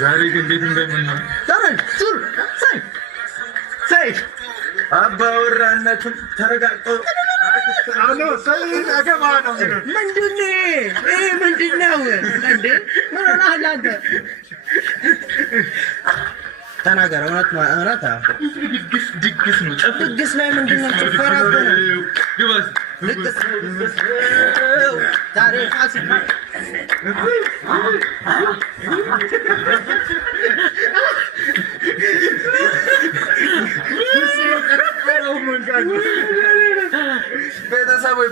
ዛሬ ግን እንዴት እንደምንሆን አባወራነቱን ተረጋግጦ ተናገር። እውነት ድግስ ነው። ድግስ ላይ ምንድን ነው? ጭፈራ ድግስ ዛሬ ፋሲካ ቤተሰቦች